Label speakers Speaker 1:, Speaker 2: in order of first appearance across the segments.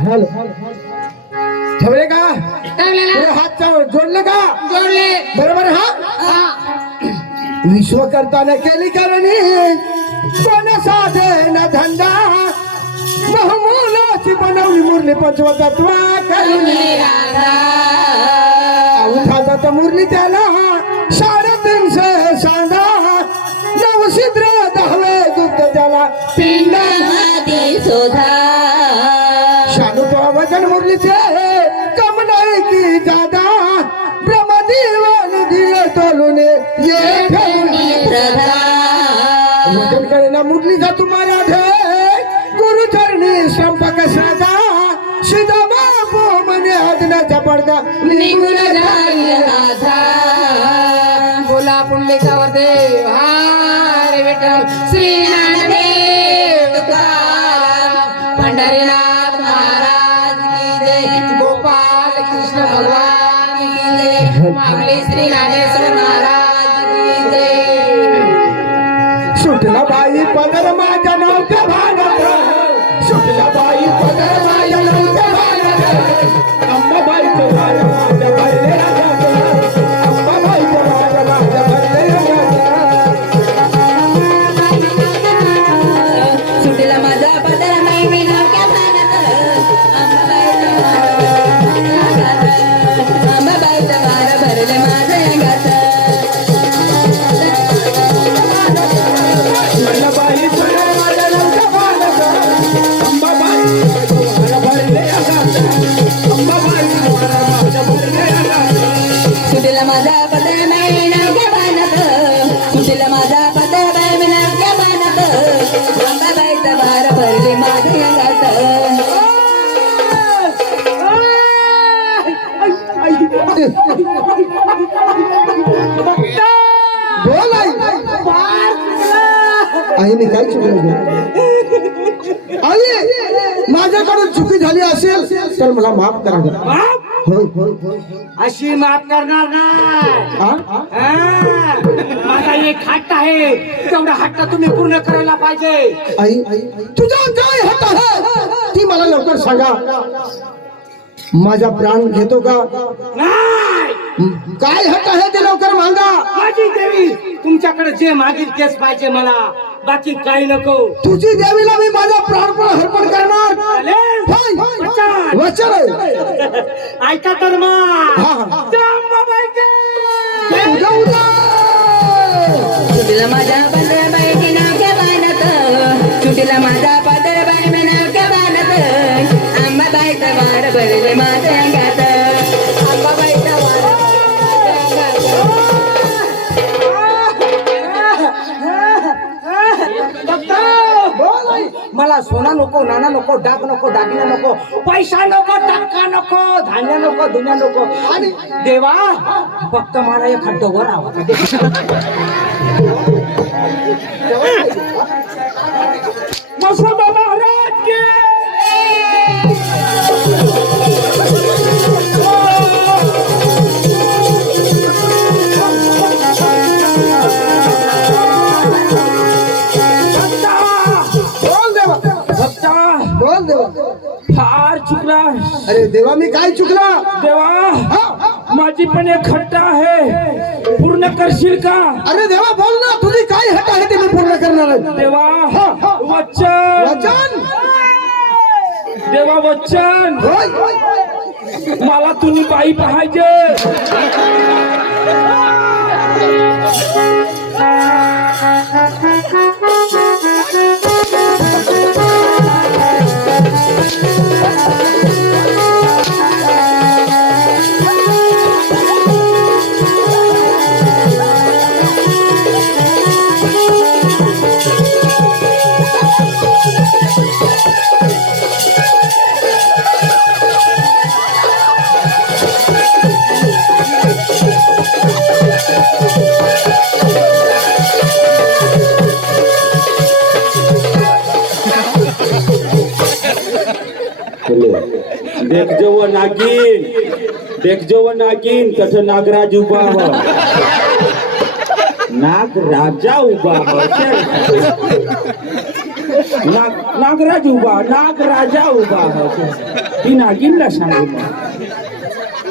Speaker 1: Hello. ठेवले का?
Speaker 2: ठेवलेला.
Speaker 1: हात जोडले का?
Speaker 2: जोडले.
Speaker 1: बरोबर हा. विश्वकर्ताने केली करणी. कोण साधे न धंदा. बहुमोलाची बनवली मुरली पंचवतत्वा करुणी उठातात मुरली त्याला. साडेतीनशे सांगा. नवशिद्र दहावे दुग्ध त्याला. पिंड शालू करेना मुरली जा तुम्हाला गुरु चरणी संपक सदा सीधा बापू म्हणे आदनाचा पडदा निघून
Speaker 2: बोला पुंडलिकावर देव. हार विठ्ठल. श्री
Speaker 1: पदर माझ्या नव्हत्या सुटीला
Speaker 2: माझा पदर नाही मी माझा पदर नाही मी नवक्या भागात अंबाबाईचा भरले अंगात.
Speaker 1: बोल आई. आईने काय चुकलं आई माझ्याकडून चुकी झाली असेल तर मला माफ करा
Speaker 3: अशी माफ करणार नाही. माझा एक हट्ट आहे. तेवढा हट्ट तुम्ही पूर्ण करायला पाहिजे.
Speaker 1: आई तुझा काय हट आहे? ती मला लवकर सांगा. माझा प्राण घेतो का?
Speaker 3: नाही.
Speaker 1: काय हट आहे ते लवकर मागा.
Speaker 3: माझी देवी तुमच्याकडे जे मागील तेच पाहिजे मला बाकी काही नको.
Speaker 1: तुझी देवीला मी माझा प्राणपण अर्पण करणार.
Speaker 3: वचन. ऐका तर मग
Speaker 1: हा,
Speaker 3: सोना नको नाना नको डाग नको दागिना नको पैसा नको टक्का नको धान्य नको दुन्या नको. आणि देवा फक्त मला एक खड्डवर आवाज
Speaker 1: अरे देवा मी काय चुकला?
Speaker 3: देवा
Speaker 1: हा?
Speaker 3: माझी पण एक खट्टा आहे. पूर्ण करशील का?
Speaker 1: अरे देवा बोल ना तुझी काय हट आहे ते मी पूर्ण करणार आहे?
Speaker 3: देवा. वचन.
Speaker 1: वचन?
Speaker 3: देवा वचन. मला तुम्ही बाई पाहिजे.
Speaker 4: देखजो वो नागिन देखजो वो नागिन तठ नागराज उभा हो नाग राजा उभा हो नाग नागराज उभा नाग राजा उभा हो ती नागिनला सांगू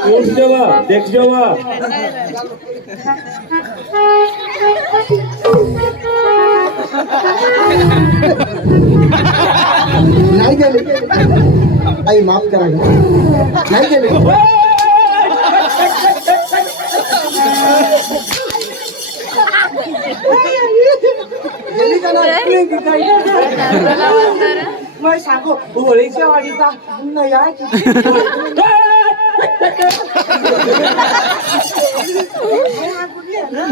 Speaker 4: मग देख जेव्हा देख
Speaker 1: Ha गेले आई माफ करा गं. नाही गेले गेली का नाही?
Speaker 3: मग सांगू होळीच्या वाडीचा नया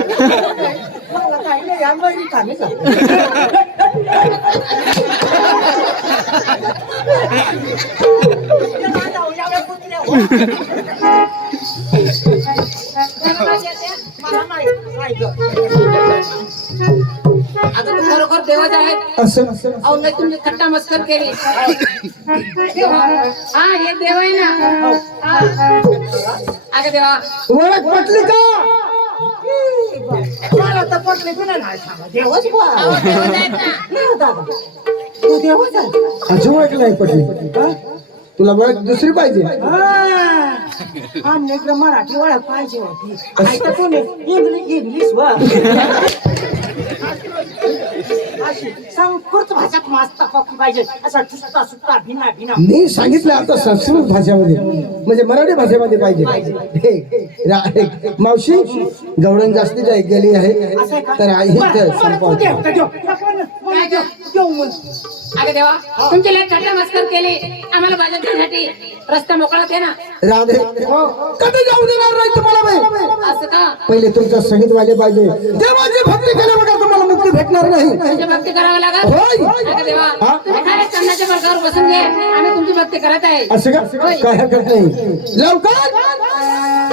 Speaker 3: मला काही नाही या बाई कामीच आहे. मला नाही नाही गं.
Speaker 2: आता तू खरोखर देवाच आहेत
Speaker 1: असं असं
Speaker 2: अहो नाही तुम्ही खट्टा मस्कर केली हा हे देव आहे ना हा. अगं देवा
Speaker 1: ओळख पटली का
Speaker 3: मला तर पटले बी नाही सांगा देवच बुवा.
Speaker 2: अहो, देवच आहेत ना
Speaker 3: नाही दादा तू देवच आहे
Speaker 1: अजून ओळख नाही पटली. तुला ओळख दुसरी पाहिजे.
Speaker 3: आमने मराठी ओळख पाहिजे होती. इंग्लिश इंग्लिश व अशी संस्कृत भाषेत मस्त पक्की पाहिजे. असं सुट्टा सुट्टा भिना भिना.
Speaker 1: मी सांगितलं आता संस्कृत भाषेमध्ये. म्हणजे मराठी भाषेमध्ये पाहिजे. हे, रा- हे, मावशी गवळण जास्ती जाय- गेली आहे? तर आई
Speaker 3: बरं,
Speaker 1: इथं
Speaker 3: बरं, तू
Speaker 1: संपवायचं.
Speaker 3: म्हणून.
Speaker 2: अगं देवा तुमची लय मस्कर केली. आम्हाला रस्ता मोकळा ना.
Speaker 1: राधे कधी जाऊ देणार नाही तुम्हाला मी?
Speaker 2: असं का?
Speaker 1: पहिले तुमचं संगीत वाले पाहिजे. देवाची भक्ती केल्याबरोबर तुम्हाला मुक्ती भेटणार नाही.
Speaker 2: तुमची भक्ती करावी लागल?
Speaker 1: होय.
Speaker 2: अगं देवा
Speaker 1: हा?
Speaker 2: तुम्ही खाली स्तंभाच्या बळकावर बसून घे. आम्ही तुमची भक्ती करत आहे.
Speaker 1: असं का? काय हरकत नाही. लवकर!